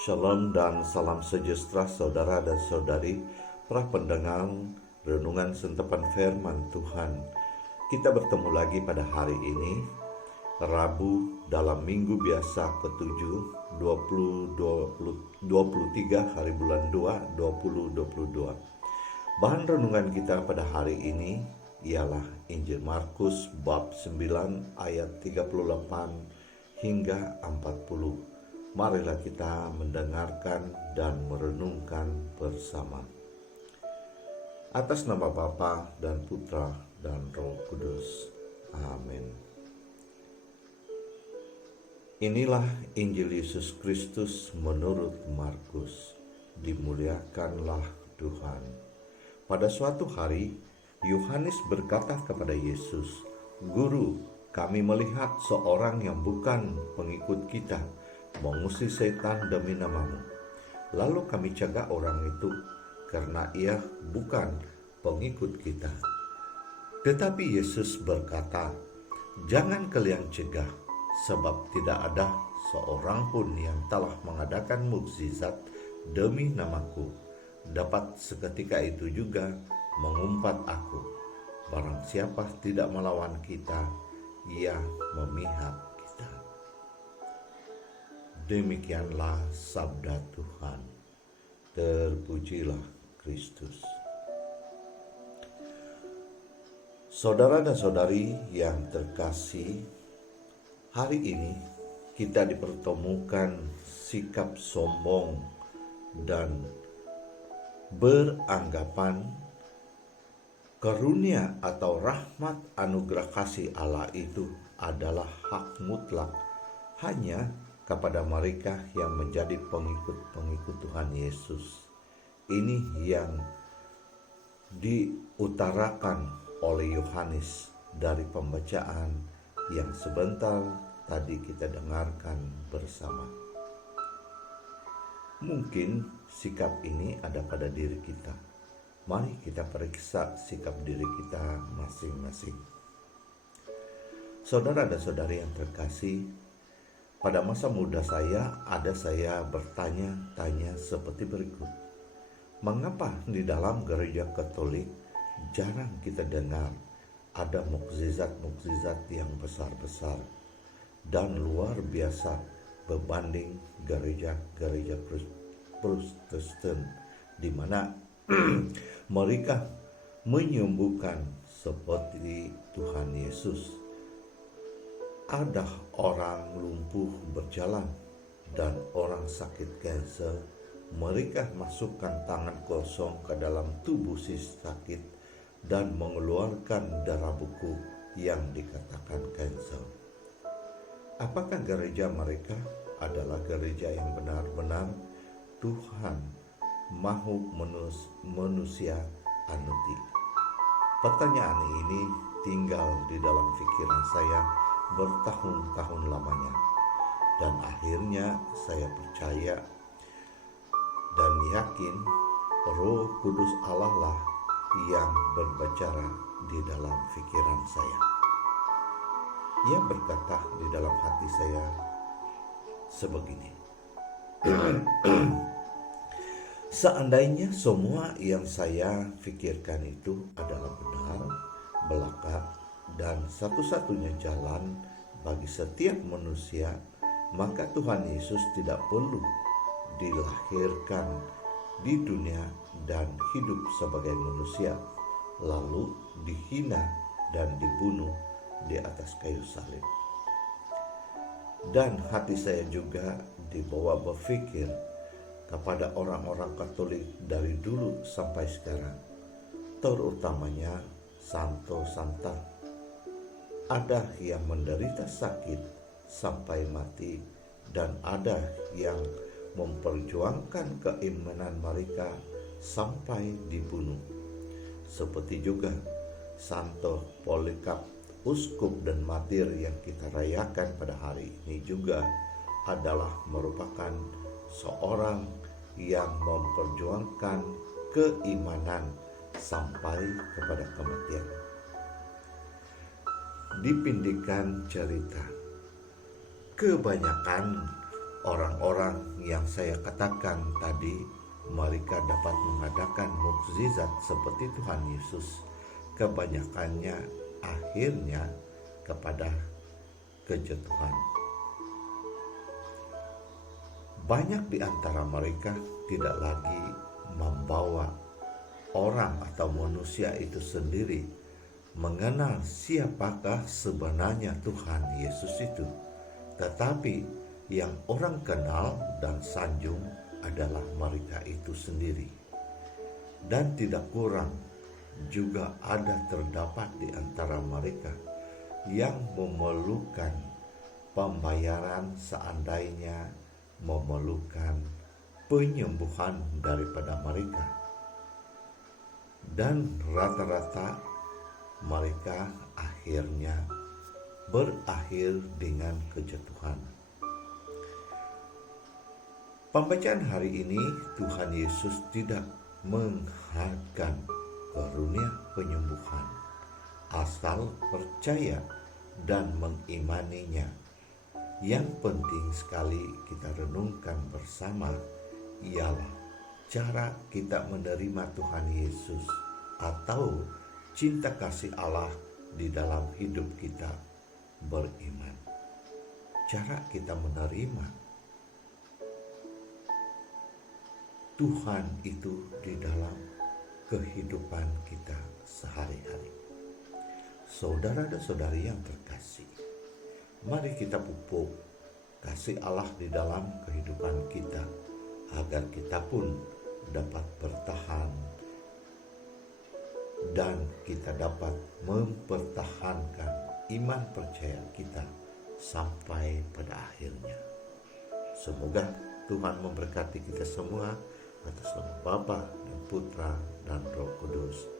Shalom dan salam sejahtera saudara dan saudari, para pendengar renungan sentapan firman Tuhan. Kita bertemu lagi pada hari ini, Rabu dalam minggu biasa ke-7, 23 hari bulan 2, 2022. Bahan renungan kita pada hari ini ialah Injil Markus bab 9 ayat 38 hingga 40. Marilah kita mendengarkan dan merenungkan bersama. Atas nama Bapa dan Putra dan Roh Kudus. Amin. Inilah Injil Yesus Kristus menurut Markus. Dimuliakanlah Tuhan. Pada suatu hari, Yohanes berkata kepada Yesus, "Guru, kami melihat seorang yang bukan pengikut kita mengusir setan demi namamu. Lalu kami cegah orang itu karena ia bukan pengikut kita." Tetapi Yesus berkata, "Jangan kalian cegah, sebab tidak ada seorang pun yang telah mengadakan mukjizat demi namaku dapat seketika itu juga mengumpat aku. Barang siapa tidak melawan kita, ia memihak kita." Demikianlah sabda Tuhan. Terpujilah Kristus. Saudara dan saudari yang terkasih, hari ini kita dipertemukan sikap sombong dan beranggapan karunia atau rahmat anugerah kasih Allah itu adalah hak mutlak hanya kepada mereka yang menjadi pengikut Tuhan Yesus. Ini yang diutarakan oleh Yohanes dari pembacaan yang sebentar tadi kita dengarkan bersama. Mungkin sikap ini ada pada diri kita. Mari kita periksa sikap diri kita masing-masing. Saudara dan saudari yang terkasih, pada masa muda saya bertanya-tanya seperti berikut. Mengapa di dalam gereja Katolik jarang kita dengar ada mukjizat-mukjizat yang besar-besar dan luar biasa berbanding gereja-gereja Protestan di mana mereka menyembuhkan seperti Tuhan Yesus. Ada orang lumpuh berjalan dan orang sakit kanker, mereka masukkan tangan kosong ke dalam tubuh si sakit dan mengeluarkan darah buku yang dikatakan kanker. Apakah gereja mereka adalah gereja yang benar-benar Tuhan mahu manusia anuti? Pertanyaan ini tinggal di dalam pikiran saya bertahun-tahun lamanya, dan akhirnya saya percaya dan yakin Roh Kudus Allah lah yang berbicara di dalam pikiran saya. Ia berkata di dalam hati saya sebegini, seandainya semua yang saya pikirkan itu adalah benar, belaka, dan satu-satunya jalan bagi setiap manusia, maka Tuhan Yesus tidak perlu dilahirkan di dunia dan hidup sebagai manusia, lalu dihina dan dibunuh di atas kayu salib. Dan hati saya juga dibawa berpikir kepada orang-orang Katolik dari dulu sampai sekarang, terutamanya Santo Santa. Ada yang menderita sakit sampai mati dan ada yang memperjuangkan keimanan mereka sampai dibunuh. Seperti juga Santo Polikarp, uskup dan martir yang kita rayakan pada hari ini juga adalah merupakan seorang yang memperjuangkan keimanan sampai kepada kematian. Dipindikan cerita, kebanyakan Orang-orang yang saya katakan tadi, mereka dapat mengadakan mukjizat seperti Tuhan Yesus. Kebanyakannya akhirnya kepada kejatuhan. Banyak di antara mereka tidak lagi membawa orang atau manusia itu sendiri mengenal siapakah sebenarnya Tuhan Yesus itu, tetapi yang orang kenal dan sanjung adalah mereka itu sendiri. Dan tidak kurang juga ada terdapat di antara mereka yang memerlukan pembayaran seandainya memerlukan penyembuhan daripada mereka. Dan rata-rata mereka akhirnya berakhir dengan kejatuhan. Pembacaan hari ini, Tuhan Yesus tidak mengharapkan karunia penyembuhan, asal percaya dan mengimaninya. Yang penting sekali kita renungkan bersama ialah cara kita menerima Tuhan Yesus atau cinta kasih Allah di dalam hidup kita beriman. Cara kita menerima Tuhan itu di dalam kehidupan kita sehari-hari. Saudara dan saudari yang terkasih, mari kita pupuk kasih Allah di dalam kehidupan kita agar kita pun dapat bertahan dan kita dapat mempertahankan iman percaya kita sampai pada akhirnya. Semoga Tuhan memberkati kita semua atas nama Bapa dan Putra dan Roh Kudus.